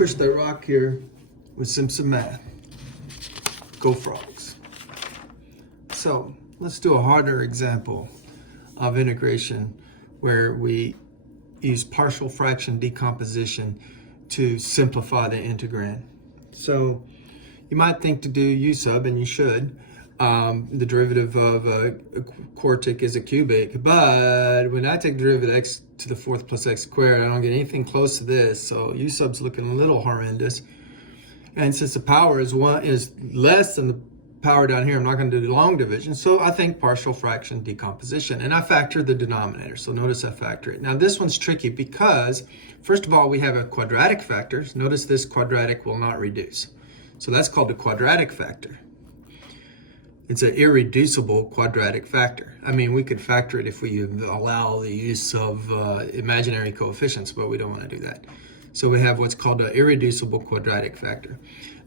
push that rock here with some math. Go frogs. So let's do a harder example of integration where we use partial fraction decomposition to simplify the integrand. So you might think to do u sub, and you should. The derivative of a quartic is a cubic, but when I take the derivative of x to the fourth plus x squared, I don't get anything close to this. So u sub's looking a little horrendous. And since the power is less than the power down here, I'm not going to do the long division. So I think partial fraction decomposition, and I factor the denominator. So notice I factor it. Now this one's tricky because, first of all, we have a quadratic factor. Notice this quadratic will not reduce. So that's called a quadratic factor. It's an irreducible quadratic factor. I mean, we could factor it if we allow the use of imaginary coefficients, but we don't want to do that. So we have what's called an irreducible quadratic factor.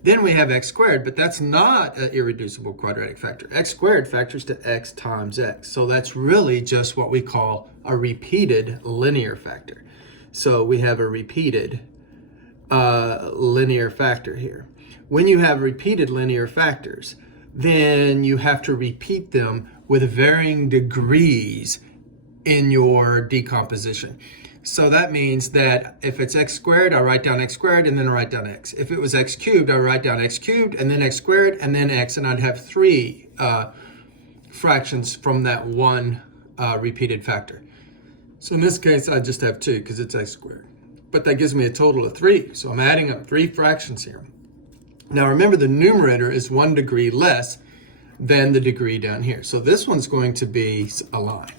Then we have x squared, but that's not an irreducible quadratic factor. X squared factors to x times x. So that's really just what we call a repeated linear factor. So we have a repeated linear factor here. When you have repeated linear factors, then you have to repeat them with varying degrees in your decomposition. So that means that if it's x squared, I write down x squared and then I write down x. If it was x cubed, I write down x cubed and then x squared and then x, and I'd have three fractions from that one repeated factor. So in this case, I just have two because it's x squared. But that gives me a total of 3. So I'm adding up 3 fractions here. Now remember, the numerator is 1 degree less than the degree down here. So this one's going to be a line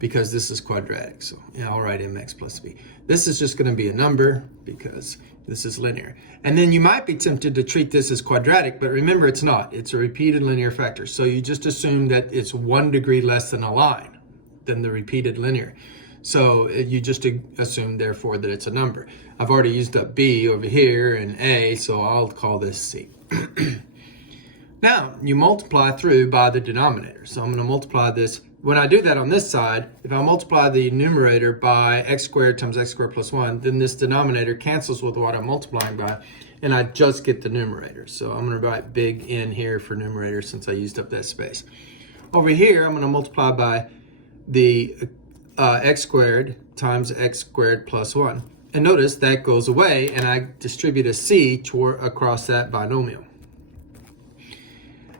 because this is quadratic. So yeah, I'll write mx plus b. This is just going to be a number because this is linear. And then you might be tempted to treat this as quadratic, but remember it's not. It's a repeated linear factor. So you just assume that it's 1 degree less than a line, than the repeated linear. So you just assume, therefore, that it's a number. I've already used up b over here and a, so I'll call this c. Now, you multiply through by the denominator. So I'm going to multiply this. When I do that on this side, if I multiply the numerator by x squared times x squared plus 1, then this denominator cancels with what I'm multiplying by, and I just get the numerator. So I'm going to write big N here for numerator since I used up that space. Over here, I'm going to multiply by the x squared times x squared plus 1. And notice that goes away, and I distribute a c across that binomial.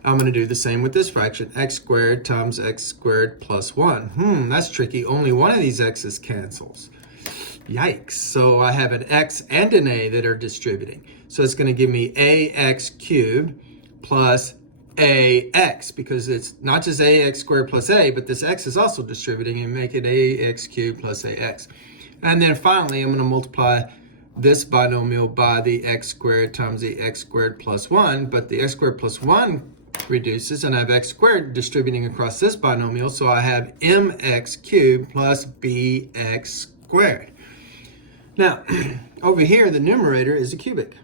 I'm going to do the same with this fraction, x squared times x squared plus 1. That's tricky. Only one of these x's cancels. Yikes. So I have an x and an a that are distributing. So it's going to give me ax cubed plus ax, because it's not just ax squared plus a, but this x is also distributing and make it ax cubed plus ax. And then finally, I'm going to multiply this binomial by the x squared times the x squared plus 1, but the x squared plus 1 reduces, and I have x squared distributing across this binomial, so I have mx cubed plus bx squared. Now, over here, the numerator is a cubic.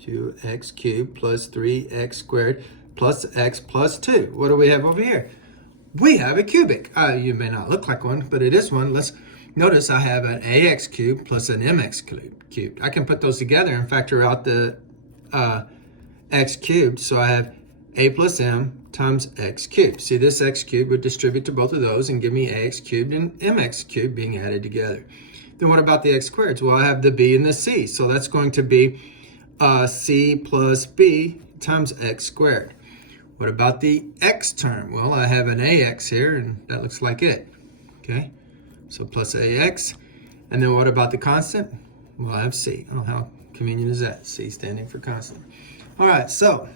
2x cubed plus 3x squared plus x plus 2. What do we have over here? We have a cubic. You may not look like one, but it is one. Let's notice I have an ax cubed plus an mx cubed. I can put those together and factor out the x cubed, so I have a plus m times x cubed. See, this x cubed would distribute to both of those and give me ax cubed and mx cubed being added together. Then what about the x squareds? Well, I have the b and the c, so that's going to be c plus b times x squared. What about the x term? Well, I have an ax here, and that looks like it. Okay, so plus ax. And then what about the constant? Well, I have c. Oh, how convenient is that? C standing for constant. All right, so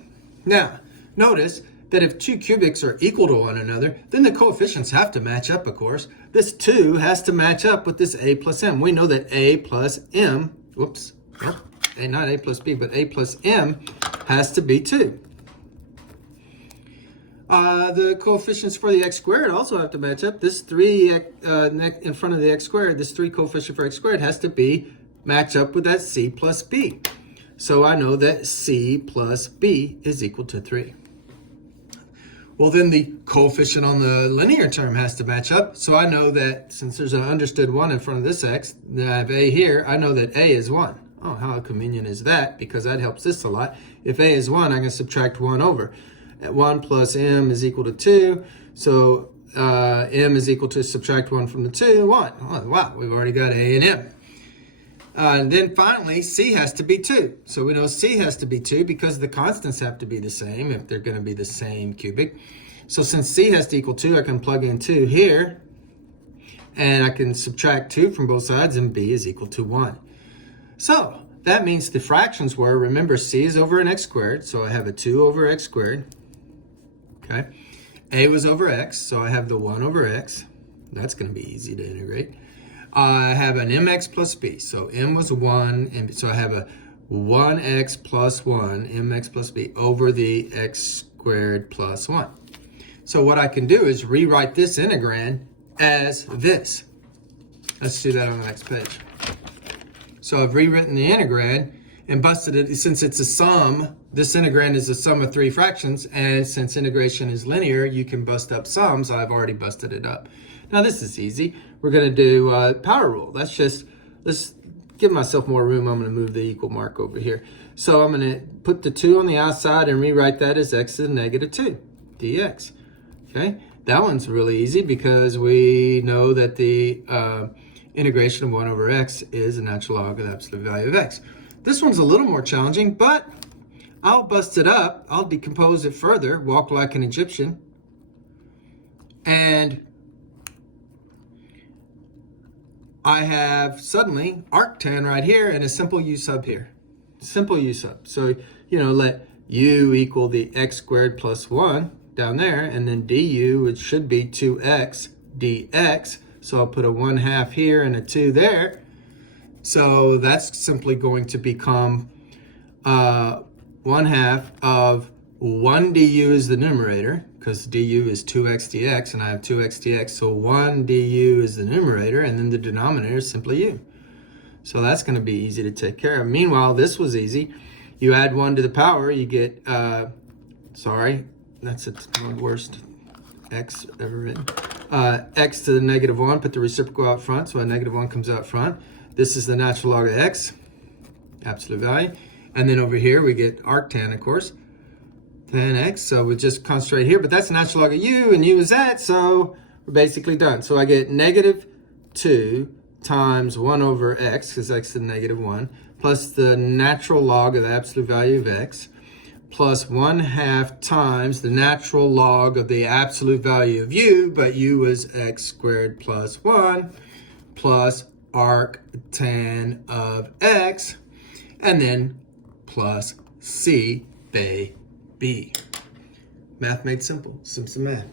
now notice that if two cubics are equal to one another, then the coefficients have to match up, of course. This 2 has to match up with this a plus m. We know that a plus m, not a plus b, but a plus m has to be 2. The coefficients for the x squared also have to match up. This 3 in front of the x squared, this 3 coefficient for x squared has to match up with that c plus b. So I know that c plus b is equal to 3. Well, then the coefficient on the linear term has to match up. So I know that since there's an understood 1 in front of this x, then I have a here, I know that a is 1. Oh, how convenient is that? Because that helps this a lot. If a is 1, I can subtract 1 over. At 1 plus m is equal to 2. So m is equal to subtract 1 from the 2, 1. Oh, wow, we've already got a and m. And then finally, c has to be 2. So we know c has to be 2 because the constants have to be the same if they're going to be the same cubic. So since c has to equal 2, I can plug in 2 here. And I can subtract 2 from both sides, and b is equal to 1. So that means the fractions were, remember, c is over an x squared, so I have a 2 over x squared. Okay. A was over x, so I have the 1 over x. That's going to be easy to integrate. I have an mx plus b, so m was 1, and so I have a 1x plus 1, mx plus b, over the x squared plus 1. So what I can do is rewrite this integrand as this. Let's do that on the next page. So I've rewritten the integrand and busted it. Since it's a sum, this integrand is a sum of 3 fractions, and since integration is linear, you can bust up sums. I've already busted it up. Now this is easy. We're going to do power rule. Let's give myself more room. I'm going to move the equal mark over here. So I'm going to put the 2 on the outside and rewrite that as x to the negative 2 dx. Okay, that one's really easy because we know that the integration of 1 over x is a natural log of the absolute value of x. This one's a little more challenging, but I'll bust it up. I'll decompose it further, walk like an Egyptian, and I have suddenly arctan right here and a simple u sub here. Simple u sub. So, let u equal the x squared plus 1 down there, and then du, it should be 2x dx. So I'll put a 1/2 here and a 2 there. So that's simply going to become 1/2 of 1 du is the numerator, because du is 2x dx, and I have 2x dx, so 1 du is the numerator, and then the denominator is simply u. So that's going to be easy to take care of. Meanwhile, this was easy. You add 1 to the power, you get, that's the worst x ever written. X to the negative 1, put the reciprocal out front, so a negative 1 comes out front. This is the natural log of x, absolute value. And then over here, we get arctan, of course, tan x. So we just concentrate here, but that's the natural log of u, and u is that, so we're basically done. So I get negative 2 times 1 over x, because x to the negative 1, plus the natural log of the absolute value of x, plus 1/2 times the natural log of the absolute value of u, but u is x squared plus 1, plus arctan of x, and then plus c by b. Math made simple. Simpson math.